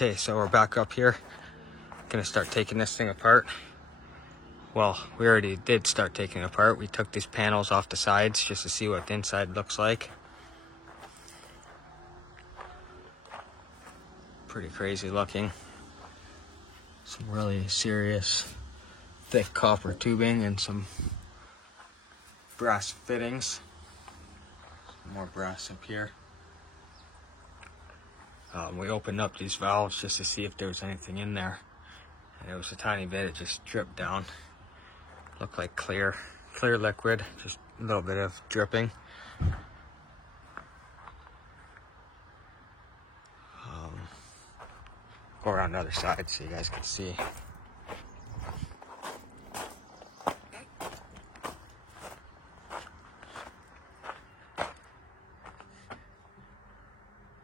Okay, so we're back up here. Gonna start taking this thing apart. Well, we already did start taking it apart. We took these panels off the sides just to see what the inside looks like. Pretty crazy looking. Some really serious thick copper tubing and some brass fittings. Some more brass up here. We opened up these valves just to see if there was anything in there. And it was a tiny bit, it just dripped down. Looked like clear liquid, just a little bit of dripping. Go around the other side so you guys can see.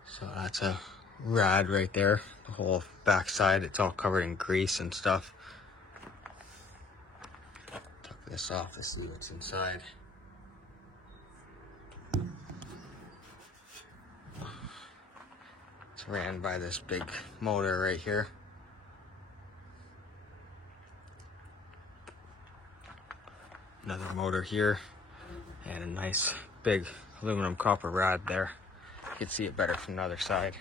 So that's a rad right there. The whole back side, it's all covered in grease and stuff. Took this off to see what's inside. It's ran by this big motor right here. Another motor here, and a nice big aluminum copper rod there. You can see it better from the other side.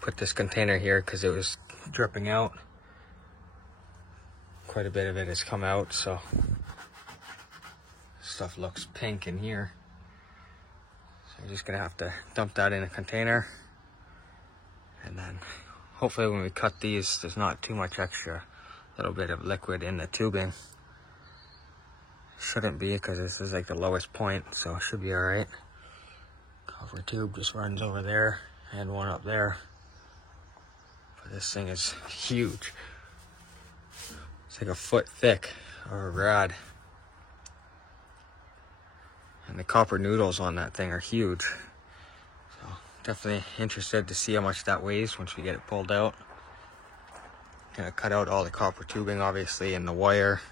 Put this container here because it was dripping out. Quite a bit of it has come out, so stuff looks pink in here. So we're just gonna have to dump that in a container, and then hopefully when we cut these, there's not too much extra little bit of liquid in the tubing. Shouldn't be, because this is like the lowest point, so it should be all right. Copper tube just runs over there and one up there. But this thing is huge. It's like a foot thick, or a rod. And the copper noodles on that thing are huge. So definitely interested to see how much that weighs once we get it pulled out. Gonna cut out all the copper tubing, obviously, and the wire.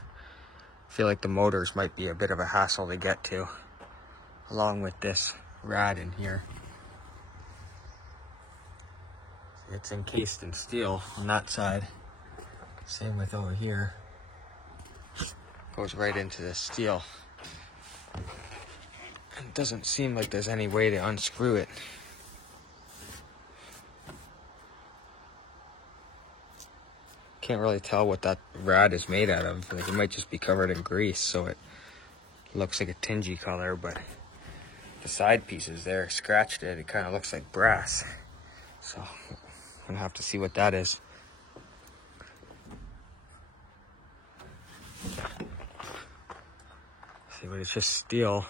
I feel like the motors might be a bit of a hassle to get to, along with this rad in here. It's encased in steel on that side. Same with over here. Goes right into the steel. It doesn't seem like there's any way to unscrew it. Can't really tell what that rad is made out of. Like, it might just be covered in grease, so it looks like a tingy color, but the side pieces there scratched it. It kind of looks like brass. So I'm gonna have to see what that is. See, but it's just steel.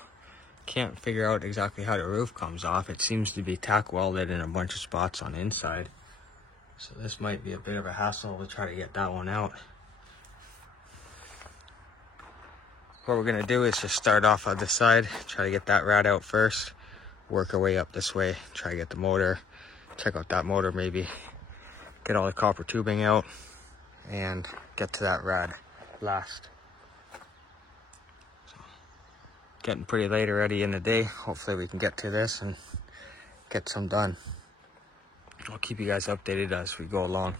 Can't figure out exactly how the roof comes off. It seems to be tack welded in a bunch of spots on the inside. So this might be a bit of a hassle to try to get that one out. What we're gonna do is just start off on this side, try to get that rad out first, work our way up this way, try to get the motor, check out that motor maybe, get all the copper tubing out, and get to that rad last. So, getting pretty late already in the day. Hopefully we can get to this and get some done. I'll keep you guys updated as we go along.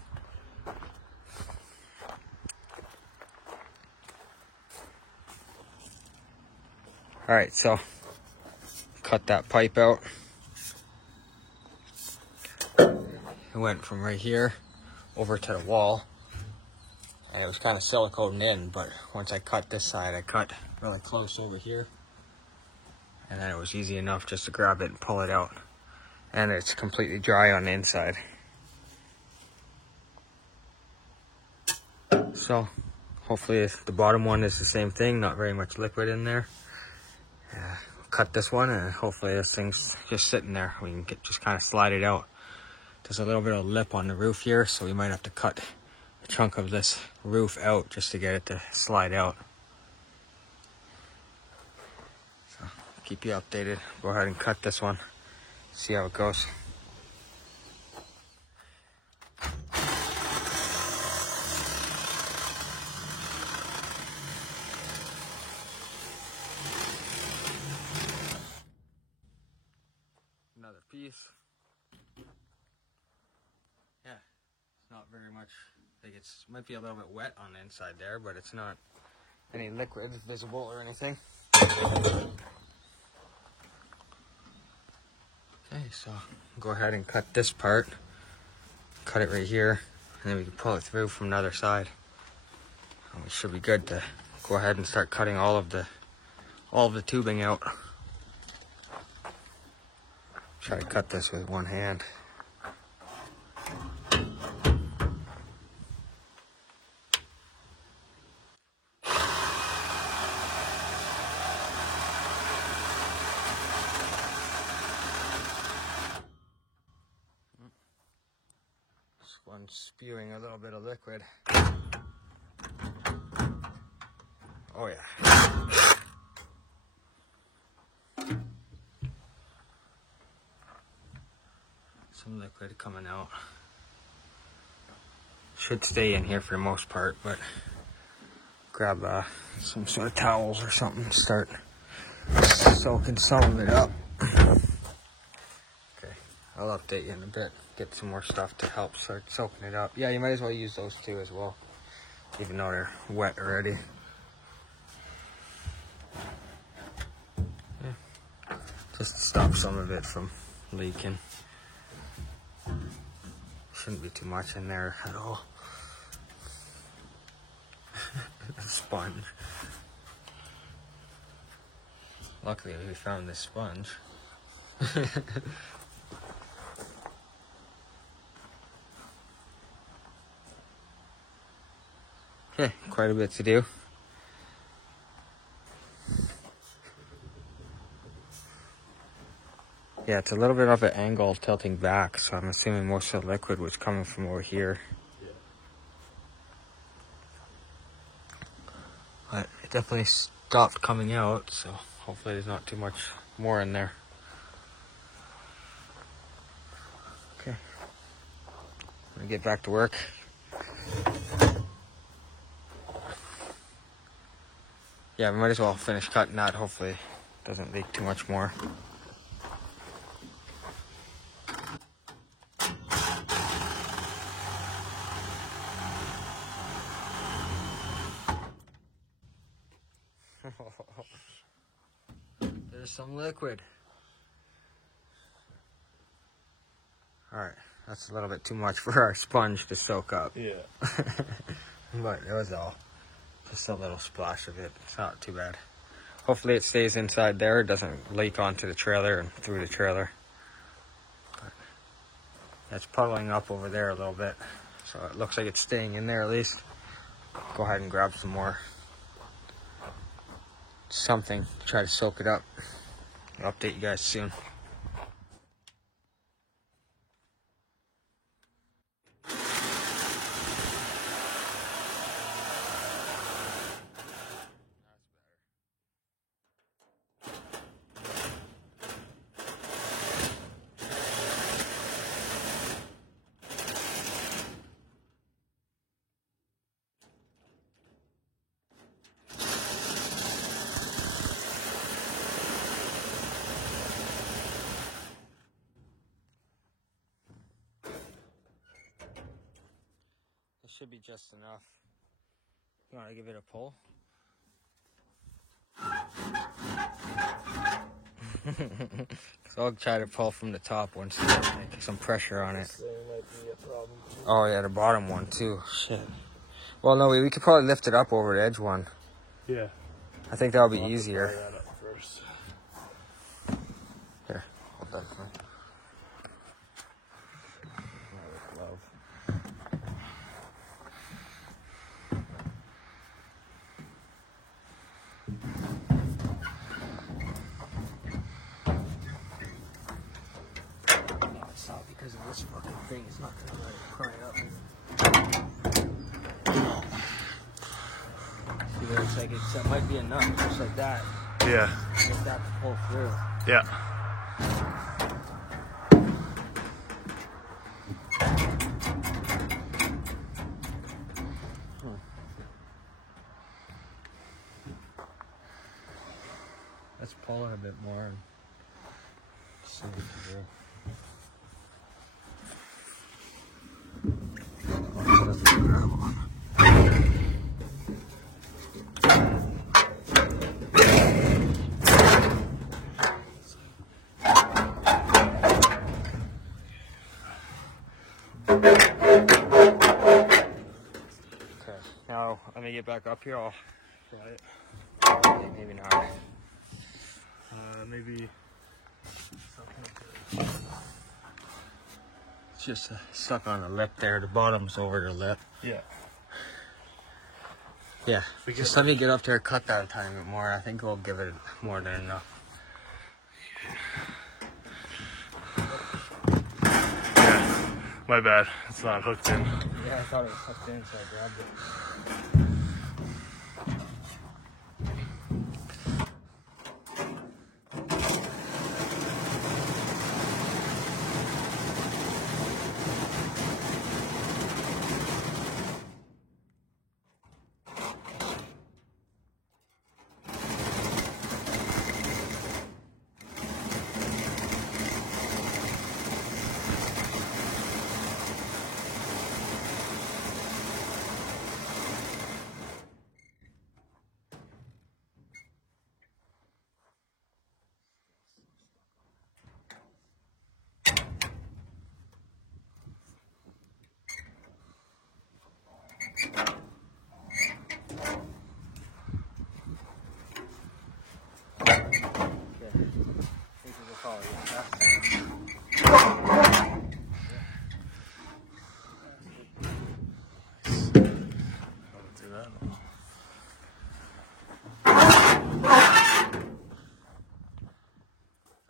All right, so cut that pipe out. It went from right here over to the wall, and it was kind of silicone in, but once I cut this side, I cut really close over here, and then it was easy enough just to grab it and pull it out. And it's completely dry on the inside. So hopefully if the bottom one is the same thing, not very much liquid in there. Cut this one, and hopefully this thing's just sitting there. We can just kind of slide it out. There's a little bit of lip on the roof here, so we might have to cut a chunk of this roof out just to get it to slide out. So keep you updated. Go ahead and cut this one. See how it goes. very much, like it's might be a little bit wet on the inside there, but it's not any liquid visible or anything. Okay, so go ahead and cut this part. Cut it right here, and then we can pull it through from the other side. And we should be good to go ahead and start cutting all of the tubing out. Try to cut this with one hand. This one's spewing a little bit of liquid. Oh yeah. Some liquid coming out. Should stay in here for the most part, but grab some sort of towels or something to start soaking some of it up. Okay, I'll update you in a bit. Get some more stuff to help start soaking it up. Yeah, you might as well use those two as well, even though they're wet already. Yeah. Just to stop some of it from leaking. Shouldn't be too much in there at all. Sponge. Luckily we found this sponge. Okay, quite a bit to do. Yeah, it's a little bit of an angle tilting back, so I'm assuming most of the liquid was coming from over here. Yeah. But it definitely stopped coming out, so hopefully there's not too much more in there. Okay. I'm gonna get back to work. Yeah, we might as well finish cutting that. Hopefully it doesn't leak too much more. There's some liquid. Alright, that's a little bit too much for our sponge to soak up. Yeah. But it was all just a little splash of it. It's not too bad. Hopefully it stays inside there. It doesn't leak onto the trailer and through the trailer. But it's puddling up over there a little bit. So it looks like it's staying in there at least. Go ahead and grab some more. Something to try to soak it up. I'll update you guys soon. It should be just enough. You want to give it a pull? So I'll try to pull from the top once you make some pressure on it. There might be a problem. Oh yeah, the bottom one too. Shit. Well, no, we could probably lift it up over the edge one. Yeah. I think that'll be I'll have to easier. try that up first. Here, hold that for me. Glove. It's not because of this fucking thing. It's not gonna let it pry up. See, there it's like it might be enough, just like that. Yeah. Get that to pull through. Yeah. Let's pull it a bit more and see what we can do. Okay, now let me get back up here. I'll Try it. okay, maybe not. Maybe. It's just stuck on the lip there. The bottom's over the lip. Yeah. Yeah, just let me get up there, cut that a tiny bit more. I think we'll give it more than enough. Yeah. My bad. It's not hooked in. Yeah, I thought it was hooked in, so I grabbed it.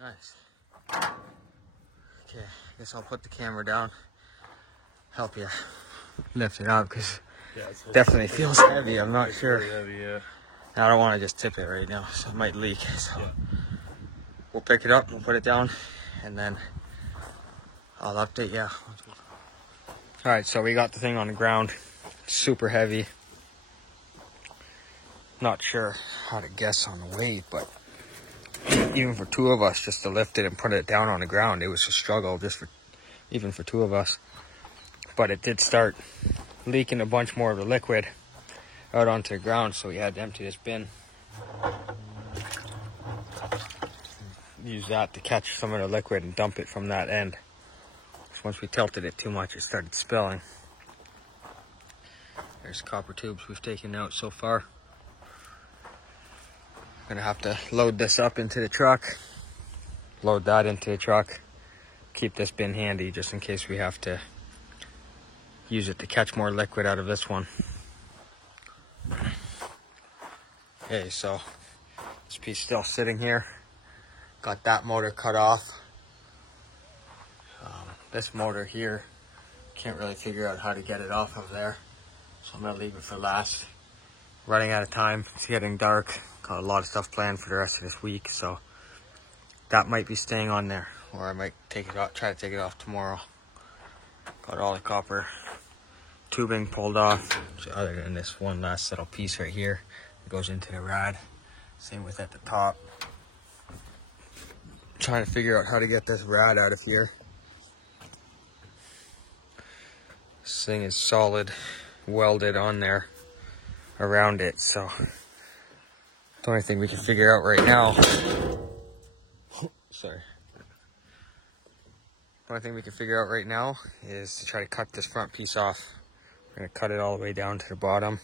Nice. Okay, I guess I'll put the camera down. Help you lift it up because Yeah, it's definitely feels heavy. I'm not sure. really heavy, yeah. I don't want to just tip it right now, so it might leak. So Yeah. we'll pick it up, we'll put it down, and then I'll update you. All right, so we got the thing on the ground. Super heavy. Not sure how to guess on the weight, but even for two of us, just to lift it and put it down on the ground, it was a struggle even for two of us. But it did start leaking a bunch more of the liquid out onto the ground, so we had to empty this bin. Use that to catch some of the liquid and dump it from that end. So once we tilted it too much, it started spilling. There's copper tubes we've taken out so far. Gonna have to load this up into the truck, load that into the truck, keep this bin handy just in case we have to use it to catch more liquid out of this one. Okay, so this piece still sitting here. Got that motor cut off. This motor here, can't really figure out how to get it off of there, so I'm gonna leave it for last. Running out of time, it's getting dark. Got a lot of stuff planned for the rest of this week, so that might be staying on there, or I might take it off, try to take it off tomorrow. Got all the copper tubing pulled off, other than this one last little piece right here that goes into the rad. Same with at the top. Trying to figure out how to get this rad out of here. This thing is solid, welded on there around it, so the only thing we can figure out right now, sorry. The only thing we can figure out right now is to try to cut this front piece off. We're gonna cut it all the way down to the bottom,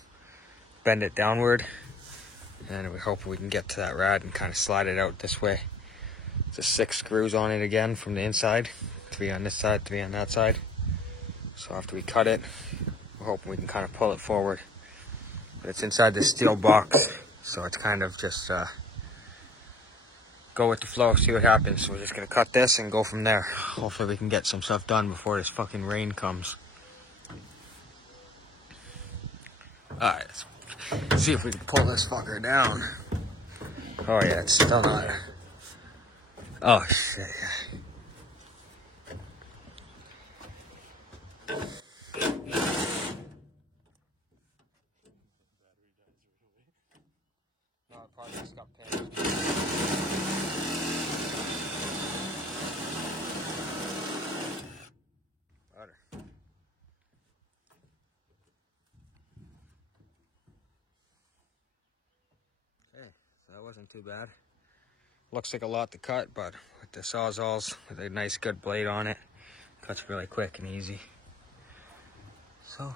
bend it downward, and we hope we can get to that rad and kind of slide it out this way. There's 6 screws on it again from the inside, 3 on this side, 3 on that side. So after we cut it, we're hoping we can kind of pull it forward. But it's inside this steel box, so it's kind of just go with the flow, see what happens. So we're just gonna cut this and go from there. Hopefully we can get some stuff done before this fucking rain comes. Alright, let's see if we can pull this fucker down. Oh yeah, it's still not. Oh shit, yeah. No, it probably just got pinned. Better. Okay, so that wasn't too bad. Looks like a lot to cut, but with the Sawzalls, with a nice good blade on it, cuts really quick and easy. So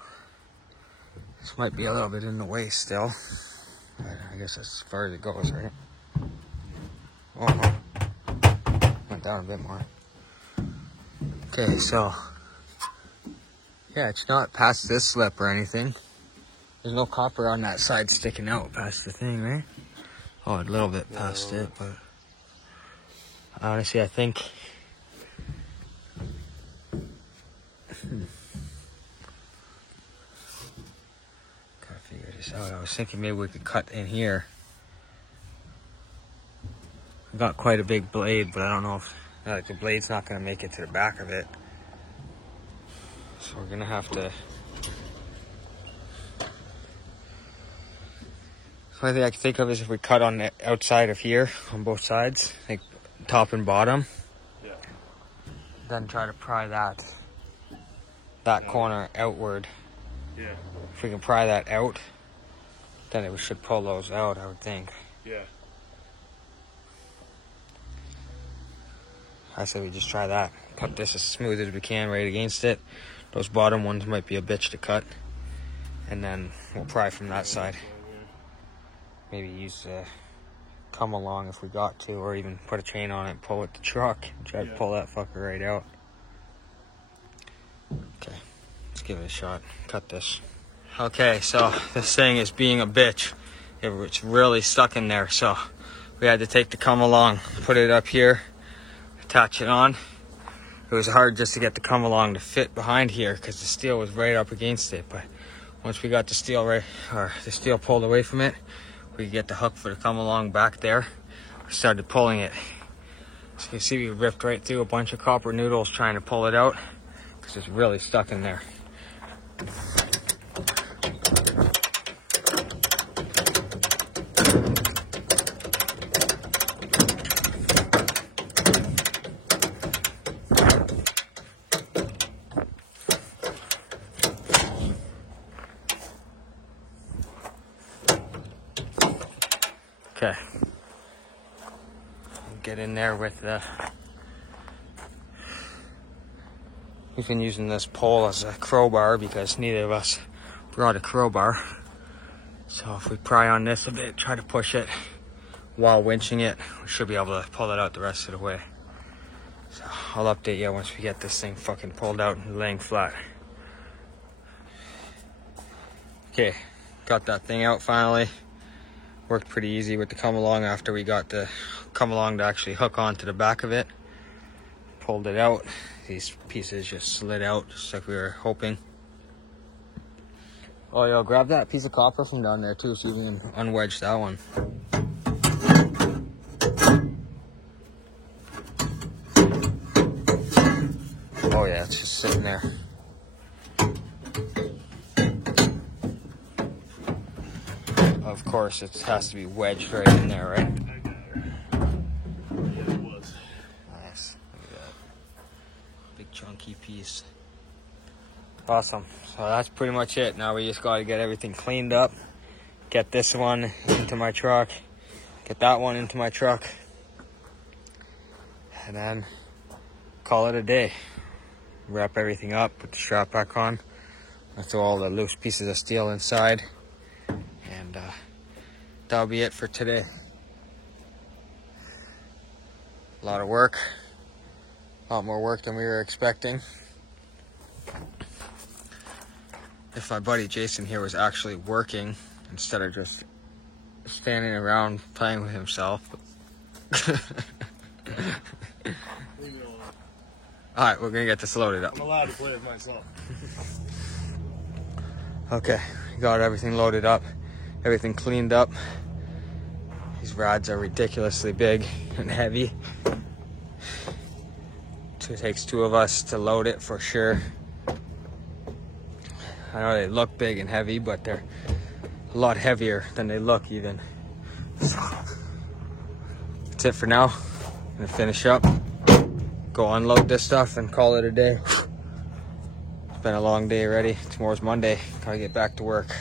this might be a little bit in the way still. But I guess that's as far as it goes, right? Oh no. Went down a bit more. Okay, so yeah, it's not past this slip or anything. There's no copper on that side sticking out past the thing, right? Oh, a little bit past it, but honestly, I think gotta figure this out. I was thinking maybe we could cut in here. I've got quite a big blade, but I don't know if like the blade's not gonna make it to the back of it. So we're gonna have to. The only thing I can think of is if we cut on the outside of here on both sides, like top and bottom. Yeah. Then try to pry that corner outward. Yeah. If we can pry that out, then we should pull those out, I would think. Yeah. I say we just try that. Cut this as smooth as we can right against it. Those bottom ones might be a bitch to cut. And then we'll pry from that side. Maybe use come along if we got to, or even put a chain on it and pull with the truck and try to pull that fucker right out. Okay, let's give it a shot. Cut this. Okay, so this thing is being a bitch. It's really stuck in there, so we had to take the come along, put it up here, attach it on. It was hard just to get the come along to fit behind here because the steel was right up against it, but once we got the steel pulled away from it, we could get the hook for the come along back there. We started pulling it. So you can see we ripped right through a bunch of copper noodles trying to pull it out because it's really stuck in there. Okay, get in there with the, we've been using this pole as a crowbar because neither of us brought a crowbar. So if we pry on this a bit, try to push it while winching it, we should be able to pull it out the rest of the way. So I'll update you once we get this thing fucking pulled out and laying flat. Okay, got that thing out finally. Worked pretty easy with the come along after we got the come along to actually hook onto the back of it. Pulled it out. These pieces just slid out just like we were hoping. Oh, yo, grab that piece of copper from down there too so you can unwedge that one. Oh yeah, it's just sitting there. Of course, it has to be wedged right in there, right? Yeah, it was. Nice. Look at that. Big chunky piece. Awesome. So that's pretty much it. Now we just got to get everything cleaned up. Get this one into my truck. Get that one into my truck. And then call it a day. Wrap everything up, put the strap back on. I throw all the loose pieces of steel inside. And that'll be it for today. A lot of work. A lot more work than we were expecting. If my buddy Jason here was actually working instead of just standing around playing with himself. Alright, we're gonna get this loaded up. I'm allowed to play with myself. Okay, got everything loaded up, everything cleaned up. These rods are ridiculously big and heavy. So it takes two of us to load it for sure. I know they look big and heavy, but they're a lot heavier than they look even. So, that's it for now. I'm gonna finish up, go unload this stuff and call it a day. It's been a long day already. Tomorrow's Monday, gotta get back to work.